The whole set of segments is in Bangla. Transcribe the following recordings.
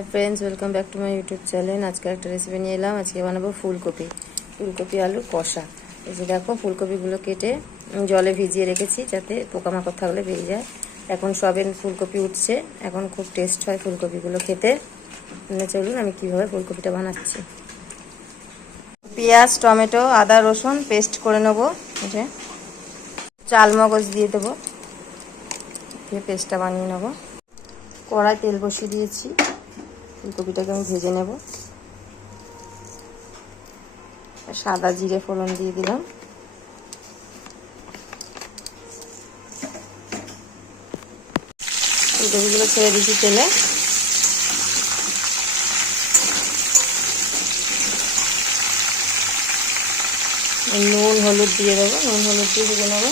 Hi friends, welcome back to my YouTube channel. आज का एक रेसिपि নিয়ে এলাম। আজকে বানাবো ফুলকপি আলু কষা। এই যে দেখো, ফুলকপিগুলো কেটে জলে ভিজিয়ে রেখেছি যাতে পোকামাকড় থাকলে বেরিয়ে যায়। এখন সবে ফুলকপি উঠছে, এখন খুব টেস্ট হয় ফুলকপিগুলো খেতে। চলুন আমি কিভাবে ফুলকপিটা বানাচ্ছি। পেঁয়াজ, টমেটো, আদা, রসুন পেস্ট করে নেবো। এটা চালমগজ দিয়ে দেবো, দিয়ে পেস্টটা বানিয়ে নেবো। কড়াই তেল বসিয়ে দিয়েছি, ফুলকপিটাকে আমি ভেজে নেব। সাদা জিরে ফোড়ন দিয়ে দিলাম। ফুলকপিগুলো ছেড়ে দিচ্ছি তেলে। নুন হলুদ দিয়ে দেবো, নুন হলুদ দিয়ে ভেজে নেবো।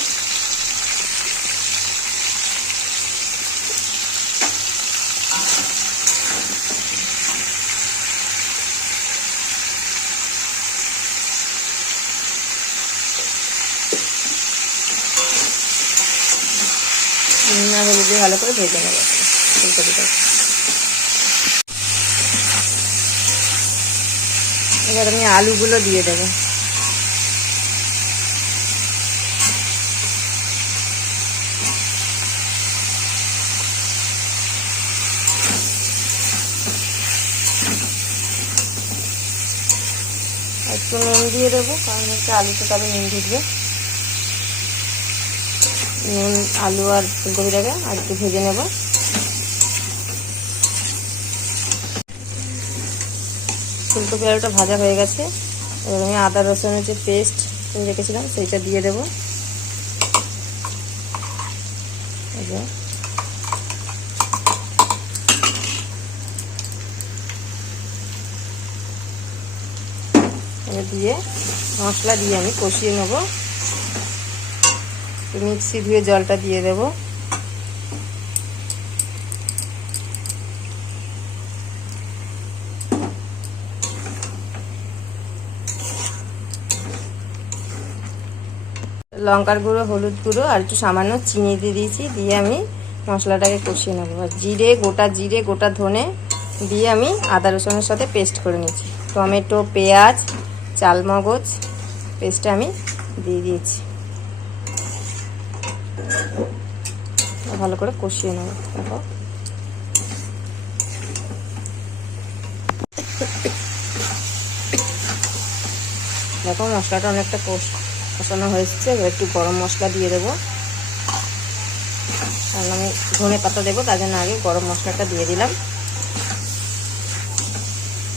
নুন আর হলুদ দিয়ে ভালো করে ভেজে নেবো ফুলকপিটা। এবার আমি আলুগুলো দিয়ে দেবো। একটু নুন দিয়ে দেবো, কারণ হচ্ছে আলুতে তবে নুন ঢুকবে। নুন আলু আর ফুলকপিটাকে আর একটু ভেজে নেব। ফুলকপি আলুটা ভাজা হয়ে গেছে। এবার আমি আদা রসুনের যে পেস্ট রেখেছিলাম সেইটা দিয়ে দেবো। দিয়ে মশলা দিয়ে আমি কষিয়ে নেব। মিক্সি ধুয়ে জলটা দিয়ে দেব। লঙ্কার গুঁড়ো, হলুদ গুঁড়ো আর একটু সামান্য চিনি দিয়ে দিয়েছি। দিয়ে আমি মশলাটাকে কষিয়ে নেবো। আর জিরে, গোটা ধনে দিয়ে আমি আদা রসুনের সাথে পেস্ট করে নিয়েছি। টমেটো, পেঁয়াজ, চালমগজ পেস্টটা আমি দিয়ে দিয়েছি। ভালো করে কষিয়ে নেব। দেখো মশলাটা অনেকটা কষানো হয়েছে। এবার একটু গরম মশলা দিয়ে দেবো, কারণ আমি ধনে পাতা দেবো, তার জন্য আগে গরম মশলাটা দিয়ে দিলাম।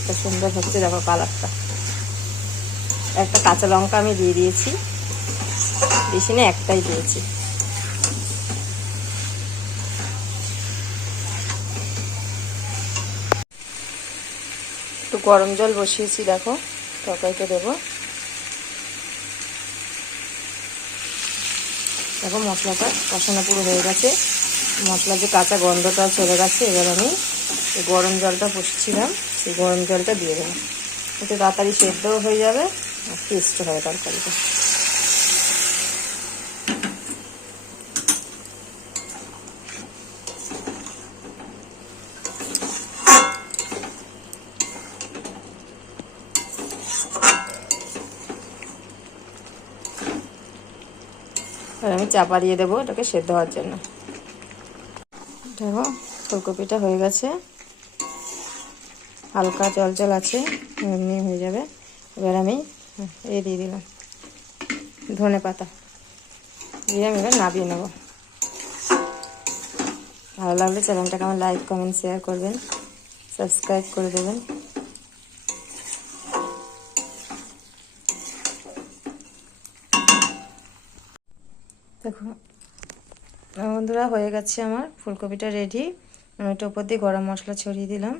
খুব সুন্দর হচ্ছে দেখো কালারটা। একটা কাঁচা লঙ্কা আমি দিয়ে দিয়েছি, বেশি না একটাই দিয়েছি। একটু গরম জল বসিয়েছি, দেখো তরকারিতে দেবো। দেখো মশলাটা কষানো পুরো হয়ে গেছে, মশলার যে কাঁচা গন্ধটা চলে গেছে। এবার আমি গরম জলটা বসছিলাম, সেই গরম জলটা দিয়ে দেবো। এতে তাড়াতাড়ি সেদ্ধও হয়ে যাবে আর টেস্টও হবে তরকারিটা। আর আমি চাপা দিয়ে দেবো এটাকে সেদ্ধ হওয়ার জন্য। দেখো ফুলকপিটা হয়ে গেছে, হালকা জল আছে, এমনি হয়ে যাবে। এবার আমি দিয়ে দিলাম ধনে পাতা দিয়ে আমি এবার নামিয়ে নেব। ভালো লাগলে চ্যানেলটাকে আমার লাইক, কমেন্ট, শেয়ার করবেন, সাবস্ক্রাইব করে দেবেন। দেখো বন্ধুরা, হয়ে গেছে আমার ফুলকপিটা রেডি। আমি একটু উপর দিয়ে গরম মশলা ছড়িয়ে দিলাম।